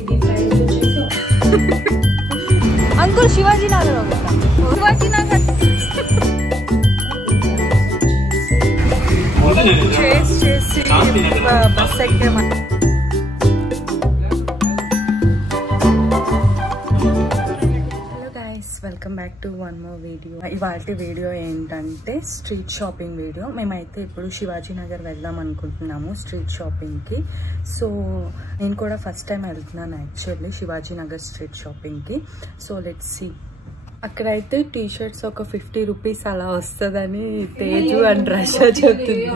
ఇది ప్రైస్ వచ్చేసి అంకుల్ శివాజీ నగర్ ఒకట శివాజీ నగర్ చేసి బస్ ఎక్కేమా welcome back to one more video. ఇవాళ వీడియో ఏంటంటే స్ట్రీట్ షాపింగ్ వీడియో. మేమైతే ఇప్పుడు శివాజీ నగర్ వెళ్దాం అనుకుంటున్నాము స్ట్రీట్ షాపింగ్కి. సో నేను కూడా ఫస్ట్ టైం వెళ్తున్నాను యాక్చువల్లీ శివాజీ నగర్ స్ట్రీట్ షాపింగ్కి. So let's see. అక్కడైతే టీ షర్ట్స్ ఒక 50 రూపీస్ అలా వస్తుందని తేజు అండ్ రషా చెప్తుంది.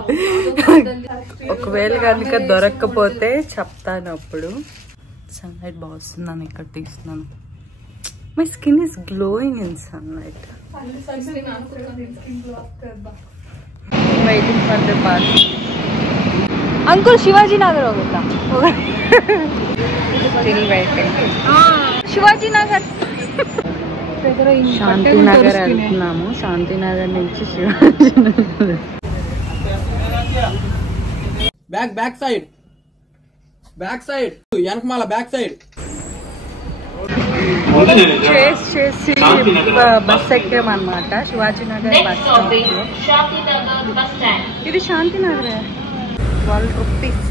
ఒకవేళ కనుక దొరక్కపోతే చెప్తాను అప్పుడు. సన్లైట్ బాగా వస్తుందని ఇక్కడ తీస్తున్నాను. My skin is glowing in sunlight. Waiting for the bus. Uncle Shivaji Nagar hogata. Still waiting. Shivaji Nagar. Shanti Nagar వెళ్తున్నాము. శాంతి నగర్ నుంచి శివాజీ నగర్. బ్యాక్ సైడ్ వెనకమాల బ్యాక్ సైడ్ చేసి బస్ ఎక్కామన్నమాట శివాజీ నగర్ బస్ స్టాప్. ఇది Shanti Nagar 12 rupees.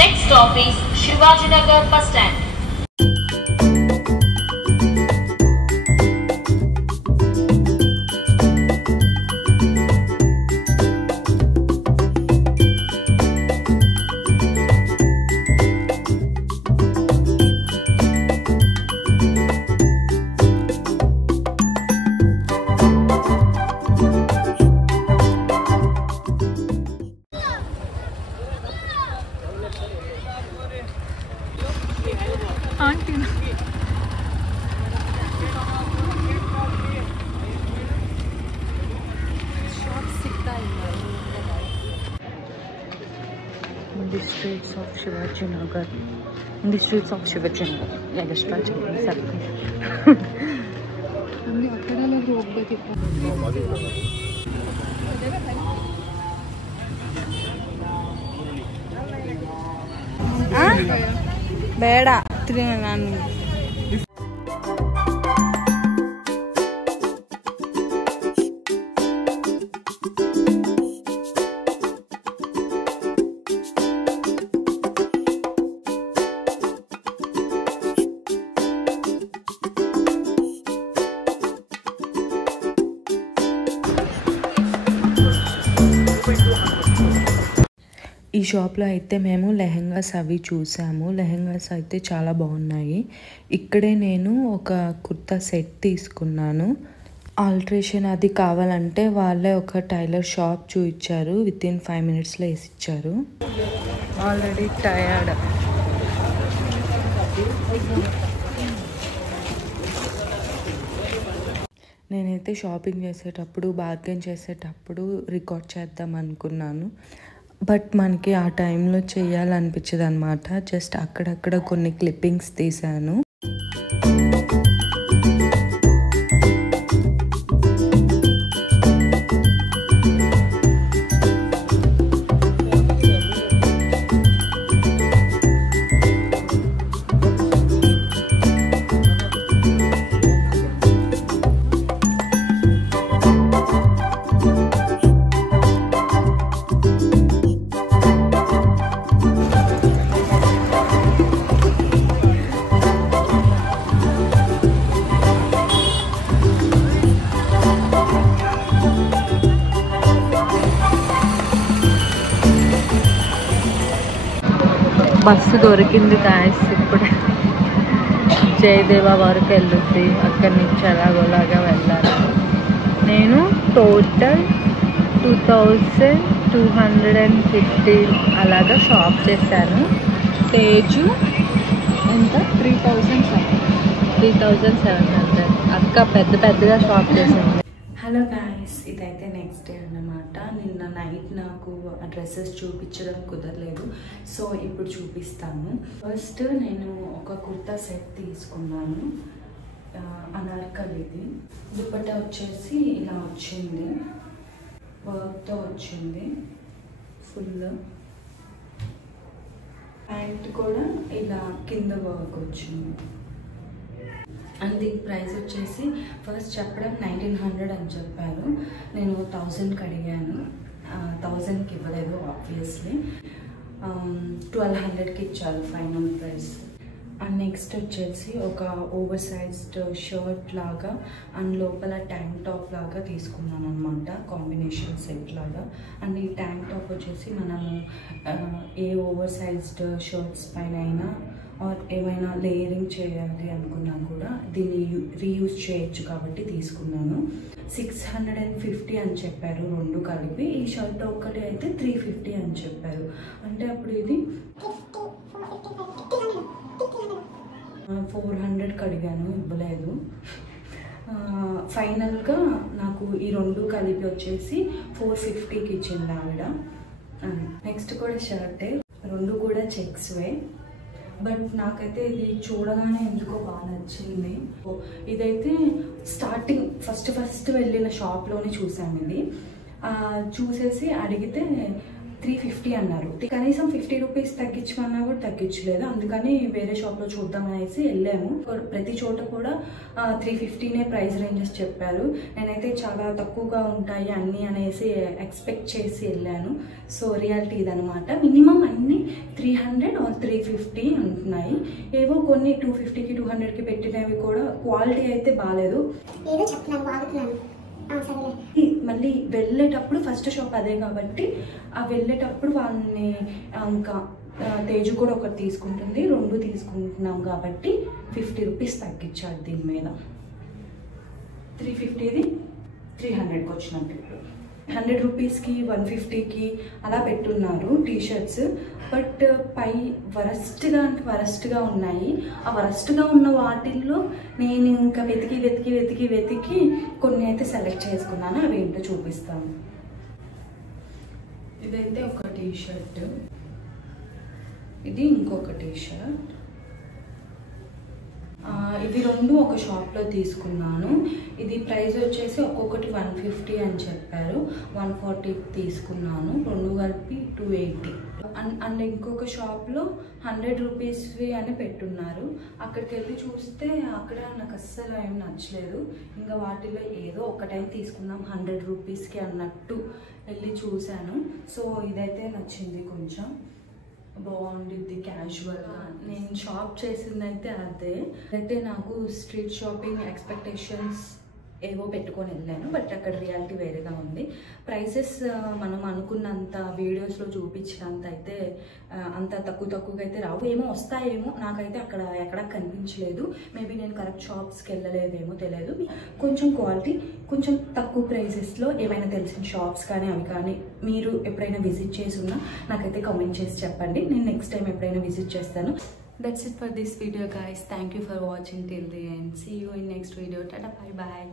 Next stop is Shivaji Nagar bus stand. The streets of Shivaji Nagar. In the streets of Shivaji Nagar. Yeah, just try to say Beda. ఈ షాప్లో అయితే మేము లెహెంగాస్ అవి చూసాము. లెహెంగాస్ అయితే చాలా బాగున్నాయి. ఇక్కడే నేను ఒక కుర్తా సెట్ తీసుకున్నాను. ఆల్ట్రేషన్ అది కావాలంటే వాళ్ళే ఒక టైలర్ షాప్ చూపించారు. వితిన్ 5 minutesలో వేసిచ్చారు. Already tired. నేనైతే షాపింగ్ చేసేటప్పుడు బార్గెన్ చేసేటప్పుడు రికార్డ్ చేద్దాం అనుకున్నాను. బట్ మనకి ఆ టైంలో చేయాలనిపించదు అనమాట. జస్ట్ అక్కడక్కడ కొన్ని క్లిప్పింగ్స్ తీసాను. బస్సు దొరికింది గాయస్. ఇప్పుడే జయదేవ వరకు వెళ్ళుద్ది. అక్కడి నుంచి అలాగోలాగా వెళ్ళాలి. నేను టోటల్ 2250 అలాగా షాప్ చేశాను. తేజు ఎంత 3700. అక్క పెద్దగా షాప్ చేశాను. హలో గాయస్, ఇదైతే నెక్స్ట్ డే అన్నమాట. నిన్న నైట్ నాకు ఆ డ్రెస్సెస్ చూపించడం కుదరలేదు. సో ఇప్పుడు చూపిస్తాను. ఫస్ట్ నేను ఒక కుర్తా సెట్ తీసుకున్నాను. అనార్కలిది. దుపట్టా వచ్చేసి ఇలా వచ్చింది. వర్క్తో వచ్చింది ఫుల్. ప్యాంట్ కూడా ఇలా కింద వర్క్ వచ్చింది. అండ్ దీని ప్రైస్ వచ్చేసి ఫస్ట్ చెప్పడం 1900 అని చెప్పారు. నేను 1000కి అడిగాను, 1000కి ఇవ్వలేదు ఆబ్వియస్లీ. 1200కి ఇచ్చారు ఫైనల్ ప్రైస్. అండ్ నెక్స్ట్ వచ్చేసి ఒక ఓవర్ సైజ్డ్ షర్ట్ లాగా అండ్ లోపల ట్యాంక్ టాప్ లాగా తీసుకున్నాను అనమాట, కాంబినేషన్ సెట్ లాగా. అండ్ ఈ ట్యాంక్ టాప్ వచ్చేసి మనము ఏ ఓవర్ సైజ్డ్ షర్ట్స్ పైన అయినా ఆర్ ఏమైనా లేయరింగ్ చేయాలి అనుకున్నా కూడా దీన్ని రీయూజ్ చేయొచ్చు కాబట్టి తీసుకున్నాను. 650 అని చెప్పారు రెండు కలిపి. ఈ షర్ట్ ఒక్కటి అయితే 350 అని చెప్పారు. అంటే అప్పుడు ఇది 400కి అడిగాను, ఇవ్వలేదు. ఫైనల్గా నాకు ఈ రెండు కలిపి వచ్చేసి 450కి ఇచ్చింది ఆవిడ. నెక్స్ట్ కూడా షర్టే, రెండు కూడా చెక్స్వే. బట్ నాకైతే ఇది చూడగానే ఎందుకో బాగా నచ్చింది. ఇదైతే స్టార్టింగ్ ఫస్ట్ వెళ్ళిన షాప్లోనే చూసాను. ఇది చూసేసి అడిగితే 350 అన్నారు. కనీసం 50 రూపీస్ తగ్గించమన్నా కూడా తగ్గించలేదు. అందుకని వేరే షాప్లో చూద్దాం అనేసి వెళ్ళాము. ప్రతి చోట కూడా 350నే ప్రైస్ రేంజెస్ చెప్పారు. నేనైతే చాలా తక్కువగా ఉంటాయి అన్నీ అనేసి ఎక్స్పెక్ట్ చేసి వెళ్ళాను. సో రియాలిటీ ఇదనమాట. మినిమం అన్నీ 300 ఆర్ 350 ఉంటున్నాయి. ఏవో కొన్ని 250కి 200కి పెట్టినవి కూడా క్వాలిటీ అయితే బాగాలేదు. ఏదో చెప్తున్నాను, వాడుతున్నాను. మళ్ళీ వెళ్ళేటప్పుడు ఫస్ట్ షాప్ అదే కాబట్టి ఆ వెళ్ళేటప్పుడు వాళ్ళని ఇంకా తేజు కూడా ఒకటి తీసుకుంటుంది, రెండు తీసుకుంటున్నాం కాబట్టి 50 రూపీస్ తగ్గించాడు దీని మీద. 350ది 300కి వచ్చినట్టు. 100 రూపీస్కి 150కి అలా పెట్టున్నారు టీషర్ట్స్. బట్ పై వరస్ట్గా ఉన్నాయి. ఆ వరస్ట్గా ఉన్న వాటిల్లో నేను ఇంకా వెతికి కొన్ని అయితే సెలెక్ట్ చేసుకున్నాను. అవి ఏంటో చూపిస్తాను. ఇదైతే ఒక టీషర్ట్, ఇది ఇంకొక టీషర్ట్. ఇవి రెండు ఒక షాప్లో తీసుకున్నాను. ఇది ప్రైస్ వచ్చేసి ఒక్కొక్కటి 150 అని చెప్పారు. 140కి తీసుకున్నాను. రెండు కలిపి 280. అండ్ ఇంకొక షాప్లో 100 రూపీస్వి అని పెట్టున్నారు. అక్కడికి వెళ్ళి చూస్తే అక్కడ నాకు అస్సలు ఏం నచ్చలేదు. ఇంకా వాటిలో ఏదో ఒకటైతే తీసుకున్నాం 100 రూపీస్కి అన్నట్టు వెళ్ళి చూశాను. సో ఇదైతే నచ్చింది, కొంచెం బాగుండిద్ది క్యాజువల్గా. నేను షాప్ చేసిందైతే అదే. అయితే నాకు స్ట్రీట్ షాపింగ్ ఎక్స్పెక్టేషన్స్ ఏవో పెట్టుకొని వెళ్ళాను. బట్ అక్కడ రియాలిటీ వేరేగా ఉంది. ప్రైసెస్ మనం అనుకున్నంత వీడియోస్లో చూపించినంత అయితే అంత తక్కువగా అయితే రావు. ఏమో వస్తాయేమో, నాకైతే అక్కడ ఎక్కడ కనిపించలేదు. మేబీ నేను కరెక్ట్ షాప్స్కి వెళ్ళలేదేమో తెలియదు. కొంచెం క్వాలిటీ, కొంచెం తక్కువ ప్రైసెస్లో ఏమైనా తెలిసిన షాప్స్ కానీ అవి కానీ మీరు ఎప్పుడైనా విజిట్ చేసి ఉన్నా నాకైతే కామెంట్ చేసి చెప్పండి. నేను నెక్స్ట్ టైం ఎప్పుడైనా విజిట్ చేస్తాను. That's it for this video guys. Thank you for watching till the end. See you in next video. Tata, bye bye.